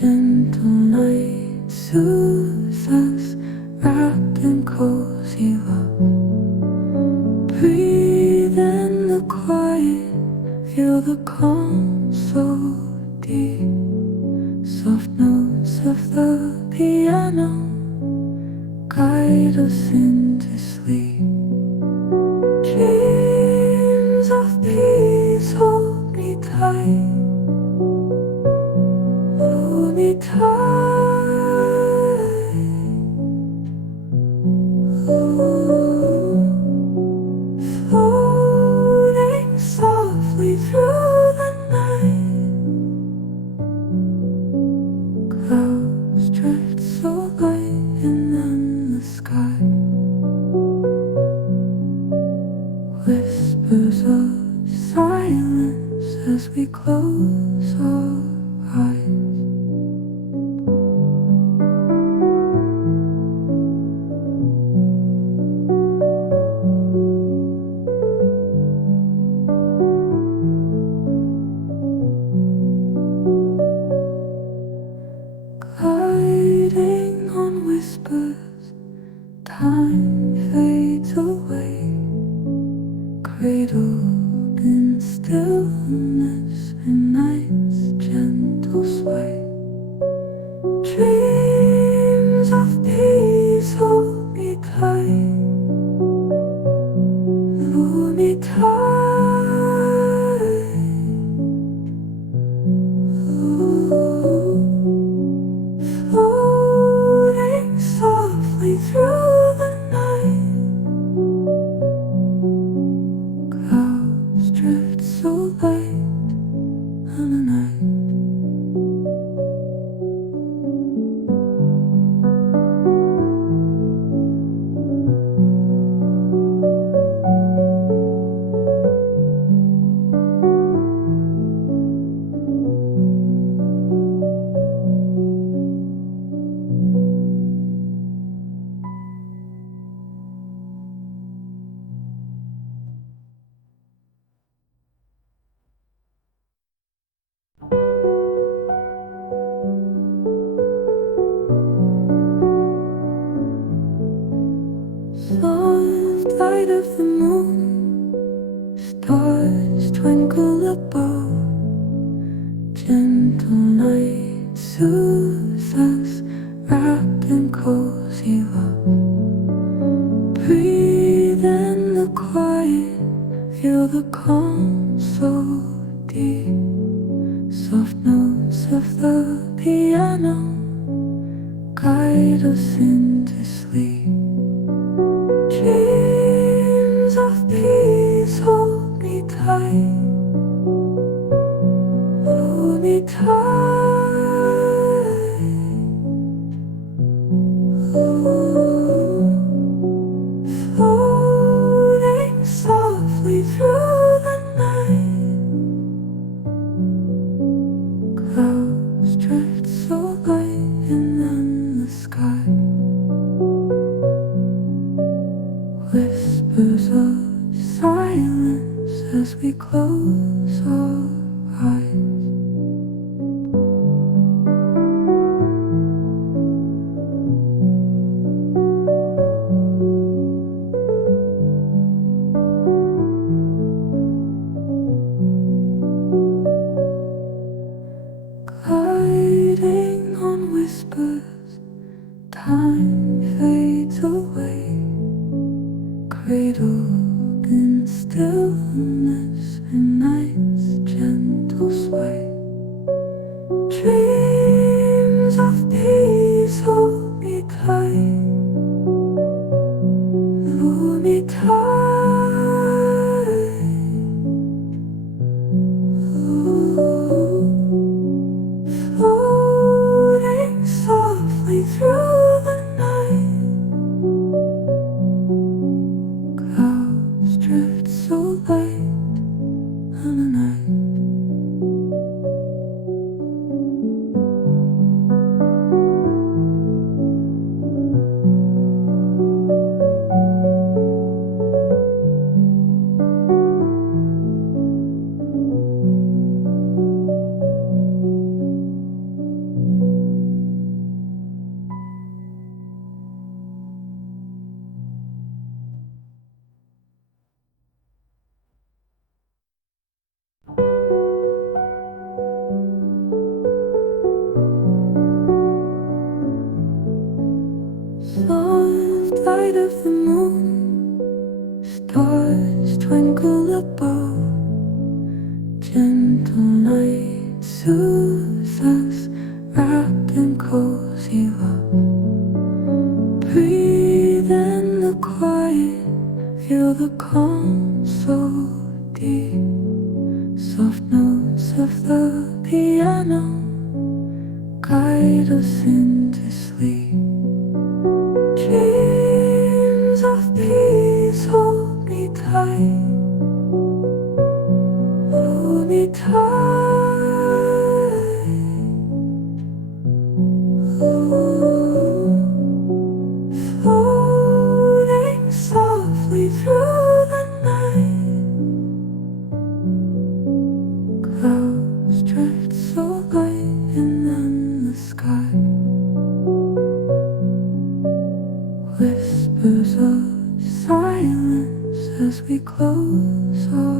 Gentle night soothes us, wrapped in cozy love. Breathe in the quiet, feel the calm so deep. Soft notes of the piano guide us into sleep. Dreams of peace hold me tight. Hold me tight. Floating softly through the night. Clouds drift so light and then the sky. Whispers of silence as we close our eyes. Gliding on whispers, time fades away. Cradled in stillness and night's gentle sway. Dreams of peace hold me tight. Hold me tight. Floating softly through the night. Clouds drift so light on the night. Soft light of the moon, stars twinkle above. Gentle night soothes us, wrapped in cozy love. Breathe in the quiet, feel the calm so deep. Soft notes of the piano guide us into sleep. Dreams of peace hold me tight. Hold me tight. Floating softly through the night. Clouds drift so light and then the sky. Whispers of silence as we close our eyes. Gliding on whispers, time fades away. Cradled in stillness and night's gentle sway. Dreams of peace hold me tight. Hold me tight. Floating softly through the night. light of the moon, stars twinkle above. Gentle night soothes us, wrapped in cozy love. Breathe in the quiet, feel the calm so deep. Soft notes of the piano guide us into sleep. Dreams of peace hold me tight. Hold me tight. Ooh. Floating softly through the night. Clouds drift so light and then the sky. Whispers of silence as we close our